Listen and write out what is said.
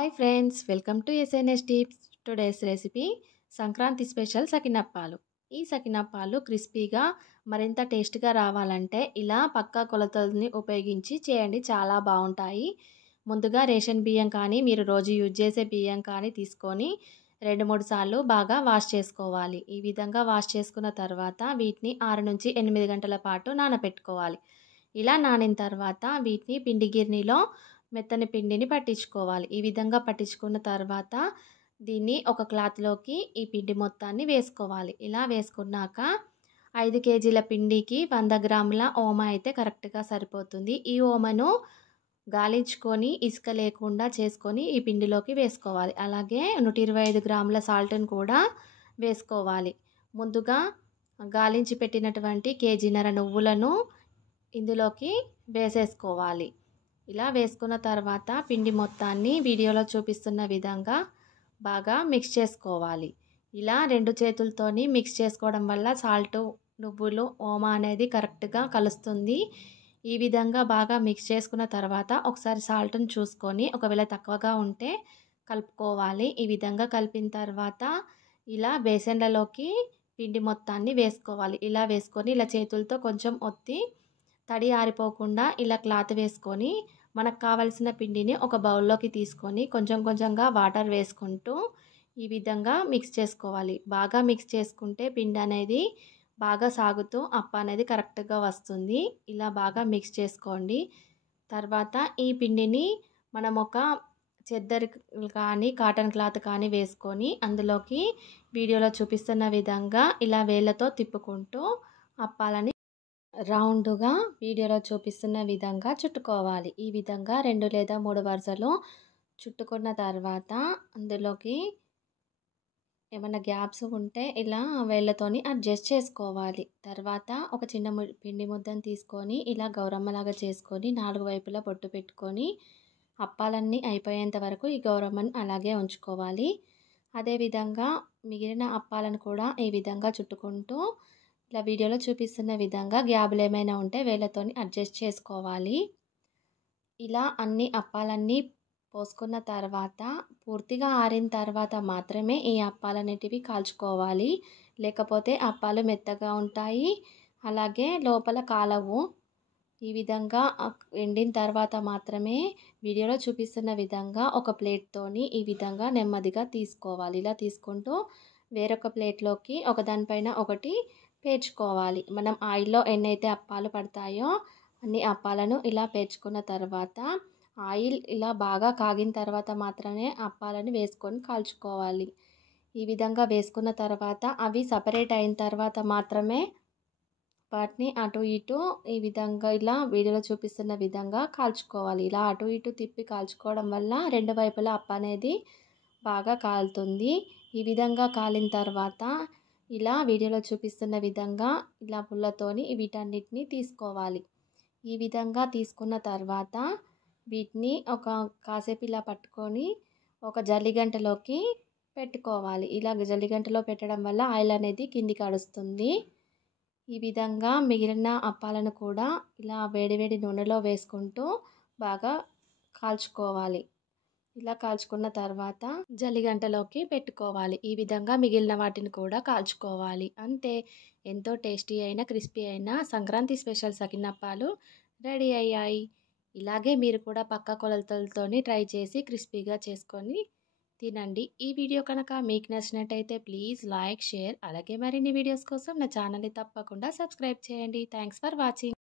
Hi friends, welcome to SNS tips. Today's recipe Sankranti special sakinappalu. ఈ సకినప్పాలు క్రిస్పీగా మరింత టేస్ట్గా రావాలంటే ఇలా పక్కా కొలతల్ని ఉపయోగించి చేయండి, చాలా బాగుంటాయి. ముందుగా రేషన్ బియ్యం కానీ మీరు రోజు యూజ్ చేసే బియ్యం కానీ తీసుకొని 2-3 సార్లు బాగా వాష్ చేసుకోవాలి. ఈ విధంగా వాష్ చేసుకున్న తర్వాత వీటిని 6 నుంచి 8 గంటల పాటు నానబెట్టుకోవాలి. ఇలా నానిన తర్వాత వీటిని పిండి గిర్నీలో మెత్తని పిండిని పట్టించుకోవాలి. ఈ విధంగా పట్టించుకున్న తర్వాత దీన్ని ఒక క్లాత్లోకి ఈ పిండి మొత్తాన్ని వేసుకోవాలి. ఇలా వేసుకున్నాక 5 కేజీల పిండికి 100 గ్రాముల ఓమ అయితే కరెక్ట్గా సరిపోతుంది. ఈ ఓమను గాలించుకొని ఇసుక లేకుండా చేసుకొని ఈ పిండిలోకి వేసుకోవాలి. అలాగే 125 గ్రాముల సాల్ట్ని కూడా వేసుకోవాలి. ముందుగా గాలించి పెట్టినటువంటి కేజీన్నర నువ్వులను ఇందులోకి వేసేసుకోవాలి. ఇలా వేసుకున్న తర్వాత పిండి మొత్తాన్ని వీడియోలో చూపిస్తున్న విధంగా బాగా మిక్స్ చేసుకోవాలి. ఇలా 2 చేతులతోని మిక్స్ చేసుకోవడం వల్ల సాల్ట్, నువ్వులు, ఓమ అనేది కరెక్ట్గా కలుస్తుంది. ఈ విధంగా బాగా మిక్స్ చేసుకున్న తర్వాత ఒకసారి సాల్ట్ని చూసుకొని ఒకవేళ తక్కువగా ఉంటే కలుపుకోవాలి. ఈ విధంగా కలిపిన తర్వాత ఇలా బేసన్లలోకి పిండి మొత్తాన్ని వేసుకోవాలి. ఇలా వేసుకొని ఇలా చేతులతో కొంచెం ఒత్తి తడి ఆరిపోకుండా ఇలా క్లాత్ వేసుకొని మనకు కావలసిన పిండిని ఒక బౌల్లోకి తీసుకొని కొంచెం కొంచెంగా వాటర్ వేసుకుంటూ ఈ విధంగా మిక్స్ చేసుకోవాలి. బాగా మిక్స్ చేసుకుంటే పిండి అనేది బాగా సాగుతూ అప్ప అనేది కరెక్ట్గా వస్తుంది. ఇలా బాగా మిక్స్ చేసుకోండి. తర్వాత ఈ పిండిని మనం ఒక చెద్దర్ కానీ కాటన్ క్లాత్ కానీ వేసుకొని అందులోకి వీడియోలో చూపిస్తున్న విధంగా ఇలా వేళ్ళతో తిప్పుకుంటూ అప్పాలని రౌండ్గా వీడియోలో చూపిస్తున్న విధంగా చుట్టుకోవాలి. ఈ విధంగా 2 లేదా 3 వరుసలు చుట్టుకున్న తర్వాత అందులోకి ఏమైనా గ్యాప్స్ ఉంటే ఇలా వేళ్ళతోని అడ్జస్ట్ చేసుకోవాలి. తర్వాత ఒక చిన్న పిండి ముద్దను తీసుకొని ఇలా గౌరమ్మలాగా చేసుకొని 4 వైపులా బొట్టు పెట్టుకొని అప్పాలన్నీ అయిపోయేంత వరకు ఈ గౌరమ్మను అలాగే ఉంచుకోవాలి. అదేవిధంగా మిగిలిన అప్పాలను కూడా ఈ విధంగా చుట్టుకుంటూ ఇలా వీడియోలో చూపిస్తున్న విధంగా గ్యాబులు ఏమైనా ఉంటే వేళ్ళతోని అడ్జస్ట్ చేసుకోవాలి. ఇలా అన్ని అప్పాలన్నీ పోసుకున్న తర్వాత పూర్తిగా ఆరిన తర్వాత మాత్రమే ఈ అప్పాలన్నిటివి కాల్చుకోవాలి. లేకపోతే అప్పాలు మెత్తగా ఉంటాయి, అలాగే లోపల కాలవు. ఈ విధంగా ఎండిన తర్వాత మాత్రమే వీడియోలో చూపిస్తున్న విధంగా ఒక ప్లేట్తోని ఈ విధంగా నెమ్మదిగా తీసుకోవాలి. ఇలా తీసుకుంటూ వేరొక ప్లేట్లోకి ఒకదానిపైన ఒకటి పేర్చుకోవాలి. మనం ఆయిల్లో ఎన్నైతే అప్పాలు పడతాయో అన్ని అప్పాలను ఇలా పేర్చుకున్న తర్వాత ఆయిల్ ఇలా బాగా కాగిన తర్వాత మాత్రమే అప్పాలను వేసుకొని కాల్చుకోవాలి. ఈ విధంగా వేసుకున్న తర్వాత అవి సపరేట్ అయిన తర్వాత మాత్రమే వాటిని అటు ఇటు ఈ విధంగా ఇలా వీడియోలో చూపిస్తున్న విధంగా కాల్చుకోవాలి. ఇలా అటు ఇటు తిప్పి కాల్చుకోవడం వల్ల 2 వైపులా అప్ప అనేది బాగా కాలుతుంది. ఈ విధంగా కాలిన తర్వాత ఇలా వీడియోలో చూపిస్తున్న విధంగా ఇలా పుల్లతోని వీటన్నిటిని తీసుకోవాలి. ఈ విధంగా తీసుకున్న తర్వాత వీటిని ఒక కాసేపు ఇలా పట్టుకొని ఒక జల్లిగంటలోకి పెట్టుకోవాలి. ఇలా జల్లిగంటలో పెట్టడం వల్ల ఆయిల్ అనేది కిందికి అడుస్తుంది. ఈ విధంగా మిగిలిన అప్పాలను కూడా ఇలా వేడివేడి నూనెలో వేసుకుంటూ బాగా కాల్చుకోవాలి. ఇలా కాల్చుకున్న తర్వాత జల్లిగంటలోకి పెట్టుకోవాలి. ఈ విధంగా మిగిలిన వాటిని కూడా కాల్చుకోవాలి. అంతే, ఎంతో టేస్టీ అయిన క్రిస్పీ అయిన సంక్రాంతి స్పెషల్ సకినప్పాలు రెడీ అయ్యాయి. ఇలాగే మీరు కూడా పక్క కొలతలతోని ట్రై చేసి క్రిస్పీగా చేసుకొని తినండి. ఈ వీడియో కనుక మీకు నచ్చినట్టయితే ప్లీజ్ లైక్, షేర్, అలాగే మరిన్ని వీడియోస్ కోసం నా ఛానల్ని తప్పకుండా సబ్స్క్రైబ్ చేయండి. Thanks for watching.